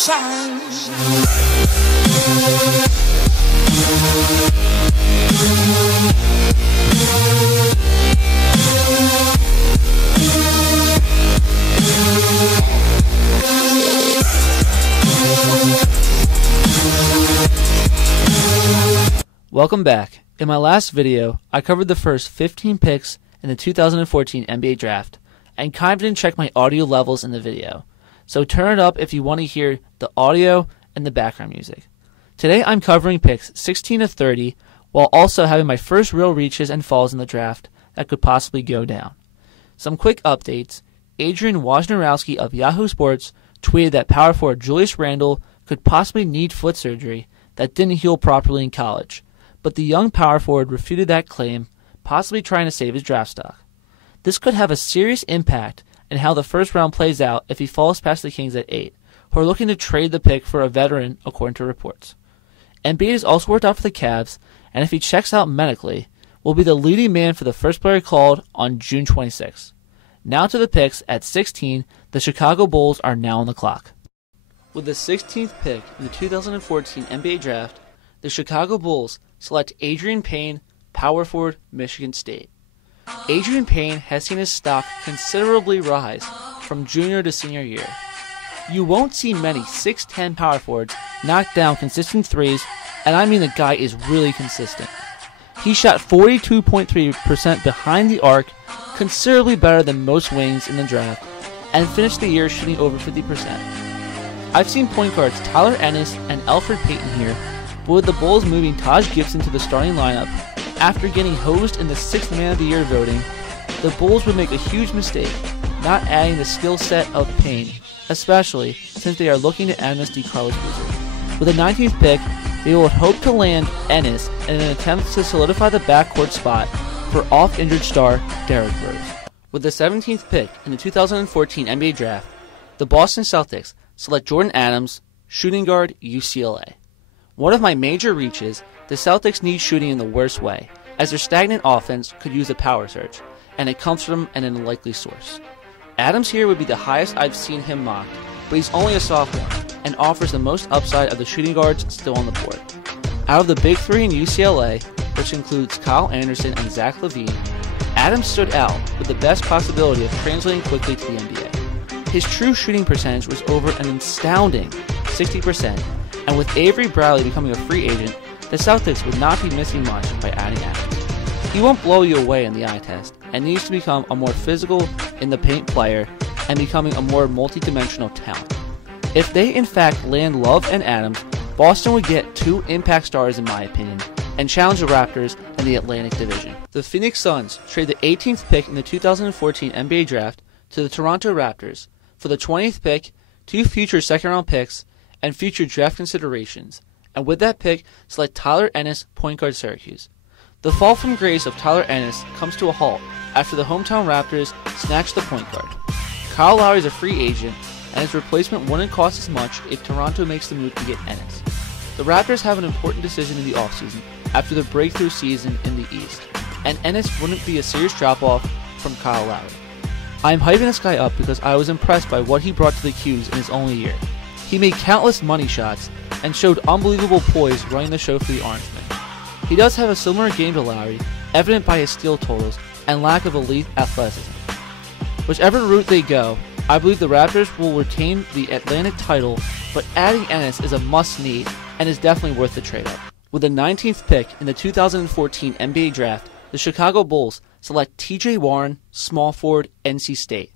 shine. Welcome back. In my last video, I covered the first 15 picks in the 2014 NBA Draft, and kind of didn't check my audio levels in the video. So turn it up if you want to hear the audio and the background music. Today I'm covering picks 16 to 30, while also having my first real reaches and falls in the draft that could possibly go down. Some quick updates. Adrien Wojnarowski of Yahoo Sports tweeted that power forward Julius Randle could possibly need foot surgery that didn't heal properly in college, but the young power forward refuted that claim, possibly trying to save his draft stock. This could have a serious impact in how the first round plays out if he falls past the Kings at 8, who are looking to trade the pick for a veteran according to reports. Embiid has also worked out for the Cavs, and if he checks out medically, will be the leading man for the first player called on June 26. Now to the picks. At 16, the Chicago Bulls are now on the clock. With the 16th pick in the 2014 NBA Draft, the Chicago Bulls select Adrien Payne, power forward, Michigan State. Adrien Payne has seen his stock considerably rise from junior to senior year. You won't see many 6'10 power forwards knock down consistent threes, and I mean the guy is really consistent. He shot 42.3% behind the arc, considerably better than most wings in the draft, and finished the year shooting over 50%. I've seen point guards Tyler Ennis and Elfrid Payton here, but with the Bulls moving Taj Gibson to the starting lineup after getting hosed in the 6th Man of the Year voting, the Bulls would make a huge mistake not adding the skill set of Payne, especially since they are looking to amnesty Carlos Boozer. With the 19th pick, they will hope to land Ennis in an attempt to solidify the backcourt spot for off-injured star Derrick Rose. With the 17th pick in the 2014 NBA Draft, the Boston Celtics select Jordan Adams, shooting guard, UCLA. One of my major reaches, the Celtics need shooting in the worst way, as their stagnant offense could use a power surge, and it comes from an unlikely source. Adams here would be the highest I've seen him mocked, but he's only a sophomore, and offers the most upside of the shooting guards still on the board. Out of the big three in UCLA, which includes Kyle Anderson and Zach LaVine, Adams stood out with the best possibility of translating quickly to the NBA. His true shooting percentage was over an astounding 60%, and with Avery Bradley becoming a free agent, the Celtics would not be missing much by adding Adams. He won't blow you away in the eye test, and needs to become a more physical in the paint player and becoming a more multi-dimensional talent. If they in fact land Love and Adams, Boston would get 2 impact stars in my opinion, and challenge the Raptors in the Atlantic Division. The Phoenix Suns trade the 18th pick in the 2014 NBA Draft to the Toronto Raptors for the 20th pick, 2 future second-round picks, and future draft considerations, and with that pick, select Tyler Ennis, point guard Syracuse. The fall from grace of Tyler Ennis comes to a halt after the hometown Raptors snatch the point guard. Kyle Lowry is a free agent, and his replacement wouldn't cost as much if Toronto makes the move to get Ennis. The Raptors have an important decision in the offseason after the breakthrough season in the East, and Ennis wouldn't be a serious drop-off from Kyle Lowry. I'm hyping this guy up because I was impressed by what he brought to the Qs in his only year. He made countless money shots and showed unbelievable poise running the show for the Orangemen. He does have a similar game to Lowry, evident by his steal totals and lack of elite athleticism. Whichever route they go, I believe the Raptors will retain the Atlantic title, but adding Ennis is a must-need and is definitely worth the trade-up. With the 19th pick in the 2014 NBA Draft, the Chicago Bulls select TJ Warren, small forward, NC State.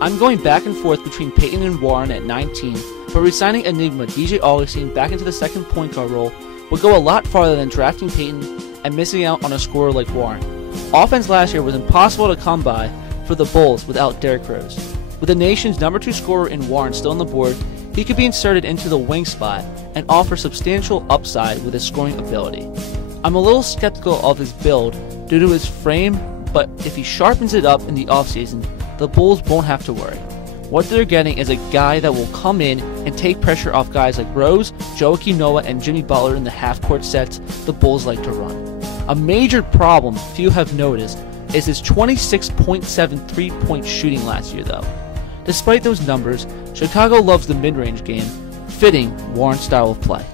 I'm going back and forth between Payton and Warren at 19, but re-signing Enigma DJ Augustine back into the second point guard role would go a lot farther than drafting Payton and missing out on a scorer like Warren. Offense last year was impossible to come by for the Bulls without Derrick Rose. With the nation's number 2 scorer in Warren still on the board, he could be inserted into the wing spot and offer substantial upside with his scoring ability. I'm a little skeptical of his build due to his frame, but if he sharpens it up in the offseason, the Bulls won't have to worry. What they're getting is a guy that will come in and take pressure off guys like Rose, Joakim Noah, and Jimmy Butler in the half-court sets the Bulls like to run. A major problem few have noticed is his 26.7 three-point shooting last year though. Despite those numbers, Chicago loves the mid-range game, fitting Warren style of play.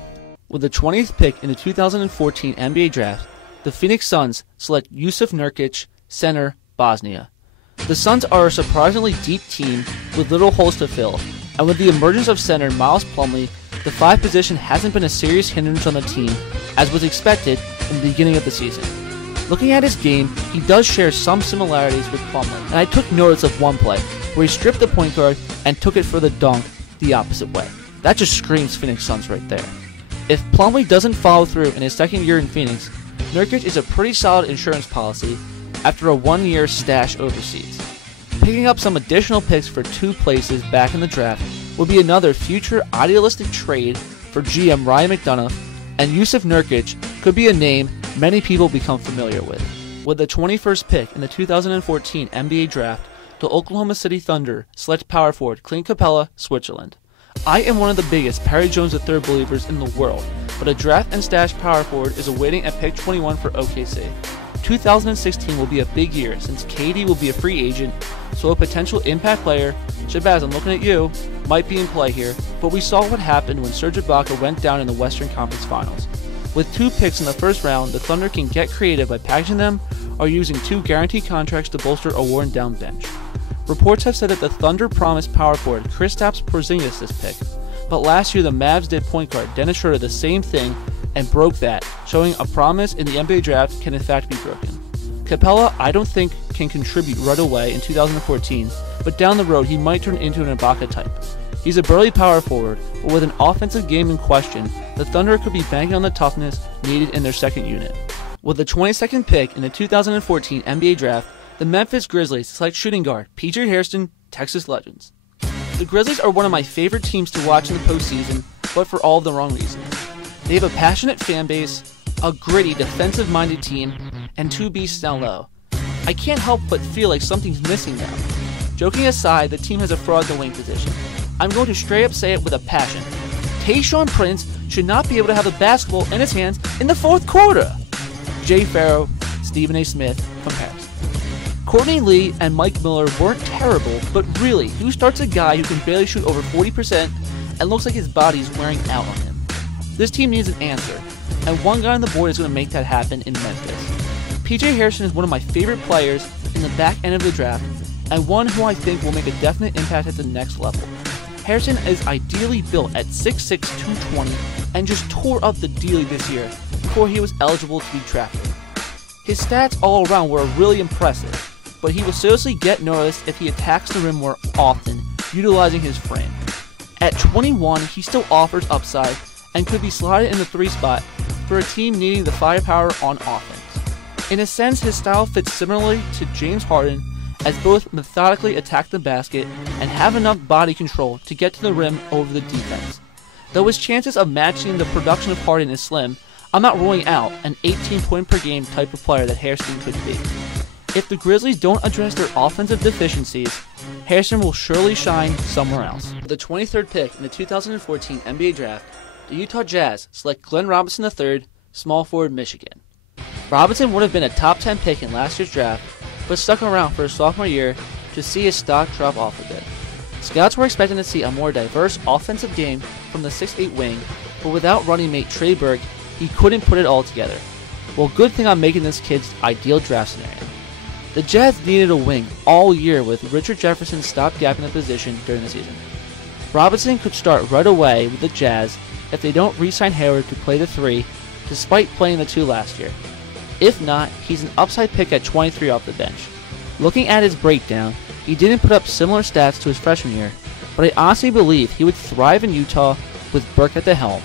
With the 20th pick in the 2014 NBA Draft, the Phoenix Suns select Yousef Nurkic, center, Bosnia. The Suns are a surprisingly deep team with little holes to fill, and with the emergence of center Miles Plumlee, the 5 position hasn't been a serious hindrance on the team, as was expected in the beginning of the season. Looking at his game, he does share some similarities with Plumlee, and I took notice of one play, where he stripped the point guard and took it for the dunk the opposite way. That just screams Phoenix Suns right there. If Plumlee doesn't follow through in his second year in Phoenix, Nurkic is a pretty solid insurance policy after a 1-year stash overseas. Picking up some additional picks for 2 places back in the draft would be another future idealistic trade for GM Ryan McDonough, and Yousef Nurkic could be a name many people become familiar with. With the 21st pick in the 2014 NBA Draft, the Oklahoma City Thunder select power forward Clint Capela, Switzerland. I am one of the biggest Perry Jones III believers in the world, but a draft and stash power forward is awaiting at pick 21 for OKC. 2016 will be a big year since KD will be a free agent, so a potential impact player, Shabazz, I'm looking at you, might be in play here, but we saw what happened when Serge Ibaka went down in the Western Conference Finals. With 2 picks in the first round, the Thunder can get creative by packaging them or using 2 guaranteed contracts to bolster a worn down bench. Reports have said that the Thunder promised power forward Kristaps Porzingis this pick, but last year the Mavs did point guard Dennis Schroeder the same thing and broke that, showing a promise in the NBA draft can in fact be broken. Capela I don't think can contribute right away in 2014, but down the road he might turn into an Ibaka type. He's a burly power forward, but with an offensive game in question, the Thunder could be banking on the toughness needed in their second unit. With the 22nd pick in the 2014 NBA Draft, the Memphis Grizzlies select shooting guard PJ Hairston, Texas Legends. The Grizzlies are one of my favorite teams to watch in the postseason, but for all the wrong reasons. They have a passionate fan base, a gritty, defensive-minded team, and 2 beasts down low. I can't help but feel like something's missing now. Joking aside, the team has a fraud at the wing position. I'm going to straight up say it with a passion. Tayshaun Prince should not be able to have a basketball in his hands in the 4th quarter. Jay Farrow, Stephen A. Smith comparison. Courtney Lee and Mike Miller weren't terrible, but really, who starts a guy who can barely shoot over 40% and looks like his body's wearing out on him? This team needs an answer, and one guy on the board is going to make that happen in Memphis. PJ Hairston is one of my favorite players in the back end of the draft, and one who I think will make a definite impact at the next level. Hairston is ideally built at 6'6", 220, and just tore up the D-League this year before he was eligible to be drafted. His stats all around were really impressive, but he will seriously get noticed if he attacks the rim more often, utilizing his frame. At 21, he still offers upside and could be slotted in the 3 spot for a team needing the firepower on offense. In a sense, his style fits similarly to James Harden, as both methodically attack the basket and have enough body control to get to the rim over the defense. Though his chances of matching the production of Harden is slim, I'm not ruling out an 18-point per game type of player that Hairston could be. If the Grizzlies don't address their offensive deficiencies, Hairston will surely shine somewhere else. With the 23rd pick in the 2014 NBA Draft, the Utah Jazz select Glenn Robinson III, small forward, Michigan. Robinson would have been a top 10 pick in last year's draft, but stuck around for his sophomore year to see his stock drop off a bit. Scouts were expecting to see a more diverse offensive game from the 6'8" wing, but without running mate Trey Burke, he couldn't put it all together. Well, good thing I'm making this kid's ideal draft scenario. The Jazz needed a wing all year with Richard Jefferson stopgapping the position during the season. Robinson could start right away with the Jazz if they don't re-sign Hayward to play the 3, despite playing the 2 last year. If not, he's an upside pick at 23 off the bench. Looking at his breakdown, he didn't put up similar stats to his freshman year, but I honestly believe he would thrive in Utah with Burke at the helm,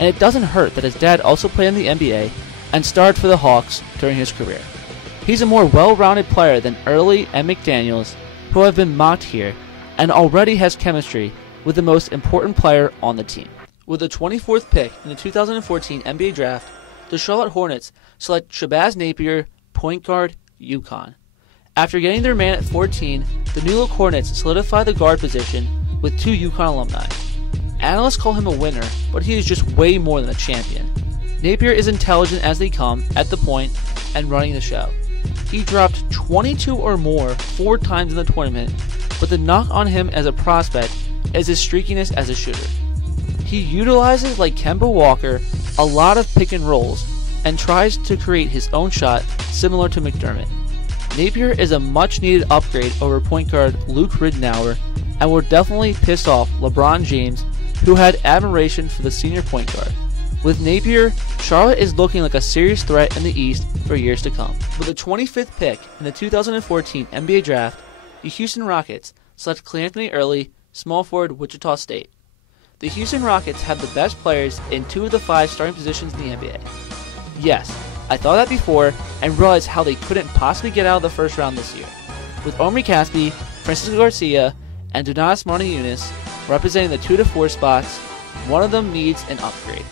and it doesn't hurt that his dad also played in the NBA and starred for the Hawks during his career. He's a more well-rounded player than Early and McDaniels, who have been mocked here, and already has chemistry with the most important player on the team. With the 24th pick in the 2014 NBA Draft, the Charlotte Hornets select Shabazz Napier, point guard, UConn. After getting their man at 14, the New Look Hornets solidify the guard position with 2 UConn alumni. Analysts call him a winner, but he is just way more than a champion. Napier is intelligent as they come, at the point, and running the show. He dropped 22 or more 4 times in the tournament, but the knock on him as a prospect is his streakiness as a shooter. He utilizes, like Kemba Walker, a lot of pick and rolls and tries to create his own shot similar to McDermott. Napier is a much needed upgrade over point guard Luke Ridnour and will definitely piss off LeBron James, who had admiration for the senior point guard. With Napier, Charlotte is looking like a serious threat in the East for years to come. With the 25th pick in the 2014 NBA Draft, the Houston Rockets select Cleanthony early, small forward, Wichita State. The Houston Rockets have the best players in 2 of the 5 starting positions in the NBA. Yes, I thought that before and realized how they couldn't possibly get out of the first round this year. With Omri Caspi, Francisco Garcia, and Donatas Marniunas representing the 2 to 4 spots, one of them needs an upgrade.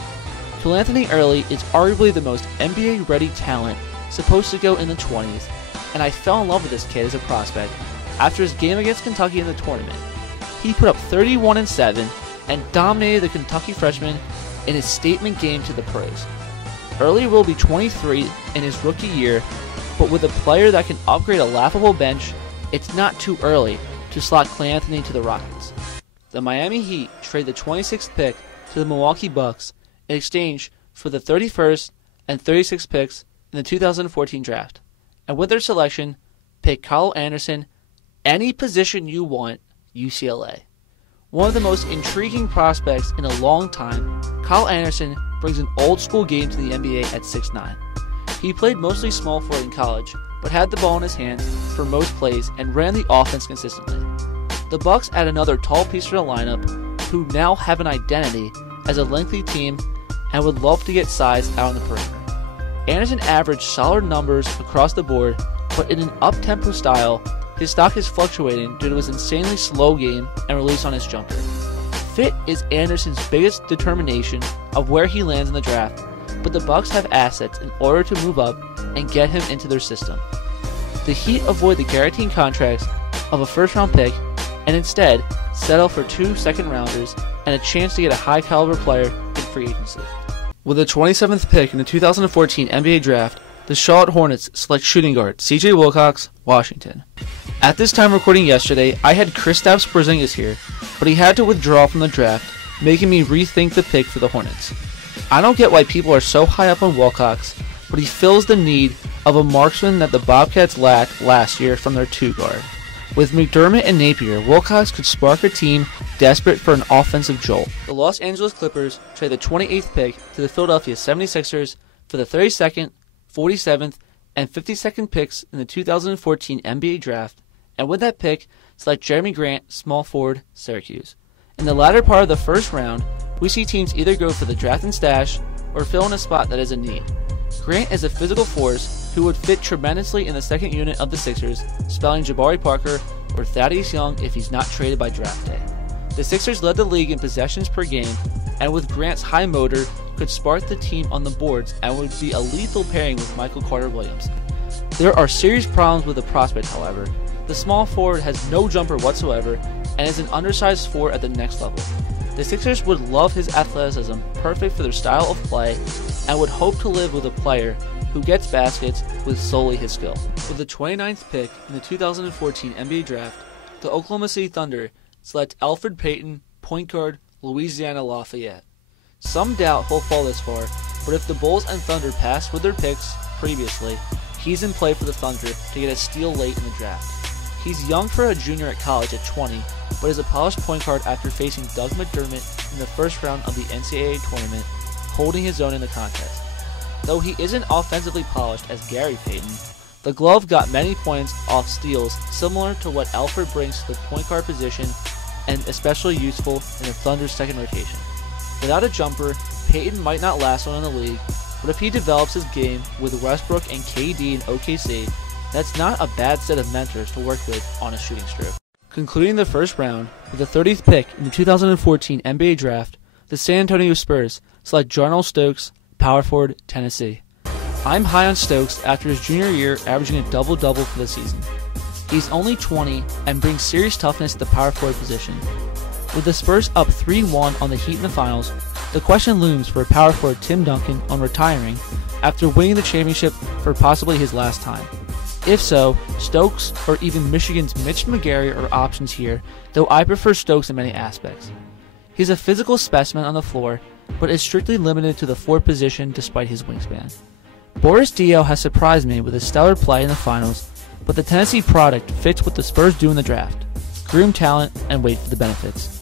Cleanthony early is arguably the most NBA-ready talent, supposed to go in the 20s, and I fell in love with this kid as a prospect after his game against Kentucky in the tournament. He put up 31-7 and dominated the Kentucky freshman in his statement game to the pros. Early will be 23 in his rookie year, but with a player that can upgrade a laughable bench, it's not too early to slot Cleanthony to the Rockets. The Miami Heat trade the 26th pick to the Milwaukee Bucks in exchange for the 31st and 36th picks in the 2014 draft. And with their selection, pick Kyle Anderson, any position you want, UCLA. One of the most intriguing prospects in a long time, Kyle Anderson brings an old-school game to the NBA at 6'9". He played mostly small forward in college, but had the ball in his hands for most plays and ran the offense consistently. The Bucks add another tall piece to the lineup, who now have an identity as a lengthy team and would love to get size out on the perimeter. Anderson averaged solid numbers across the board, but in an up-tempo style, his stock is fluctuating due to his insanely slow game and release on his jumper. Fit is Anderson's biggest determination of where he lands in the draft, but the Bucks have assets in order to move up and get him into their system. The Heat avoid the guaranteed contracts of a first-round pick and instead settle for 2 second-rounders and a chance to get a high-caliber player in free agency. With the 27th pick in the 2014 NBA Draft, the Charlotte Hornets select shooting guard CJ Wilcox, Washington. At this time recording yesterday, I had Kristaps Porzingis here, but he had to withdraw from the draft, making me rethink the pick for the Hornets. I don't get why people are so high up on Wilcox, but he fills the need of a marksman that the Bobcats lacked last year from their 2-guard. With McDermott and Napier, Wilcox could spark a team desperate for an offensive jolt. The Los Angeles Clippers trade the 28th pick to the Philadelphia 76ers for the 32nd, 47th, and 52nd picks in the 2014 NBA Draft, and with that pick, select Jerami Grant, small forward, Syracuse. In the latter part of the first round, we see teams either go for the draft and stash or fill in a spot that is in need. Grant is a physical force who would fit tremendously in the second unit of the Sixers, spelling Jabari Parker or Thaddeus Young if he's not traded by draft day. The Sixers led the league in possessions per game, and with Grant's high motor, could spark the team on the boards and would be a lethal pairing with Michael Carter-Williams. There are serious problems with the prospect, however. The small forward has no jumper whatsoever and is an undersized forward at the next level. The Sixers would love his athleticism, perfect for their style of play, and would hope to live with a player who gets baskets with solely his skill. With the 29th pick in the 2014 NBA Draft, the Oklahoma City Thunder select Elfrid Payton, point guard, Louisiana Lafayette. Some doubt he'll fall this far, but if the Bulls and Thunder pass with their picks previously, he's in play for the Thunder to get a steal late in the draft. He's young for a junior at college at 20, but is a polished point guard after facing Doug McDermott in the first round of the NCAA tournament, holding his own in the contest. Though he isn't offensively polished as Gary Payton, the glove got many points off steals similar to what Elfrid brings to the point guard position and especially useful in the Thunder's second rotation. Without a jumper, Payton might not last one in the league, but if he develops his game with Westbrook and KD in OKC, that's not a bad set of mentors to work with on a shooting stroke. Concluding the first round, with the 30th pick in the 2014 NBA Draft, the San Antonio Spurs select Jarnell Stokes, power forward, Tennessee. I'm high on Stokes after his junior year averaging a double-double for the season. He's only 20 and brings serious toughness to the power forward position. With the Spurs up 3-1 on the Heat in the finals, the question looms for power forward Tim Duncan on retiring after winning the championship for possibly his last time. If so, Stokes or even Michigan's Mitch McGary are options here, though I prefer Stokes in many aspects. He's a physical specimen on the floor, but is strictly limited to the forward position despite his wingspan. Boris Diaw has surprised me with his stellar play in the finals, but the Tennessee product fits what the Spurs do in the draft: groom talent and wait for the benefits.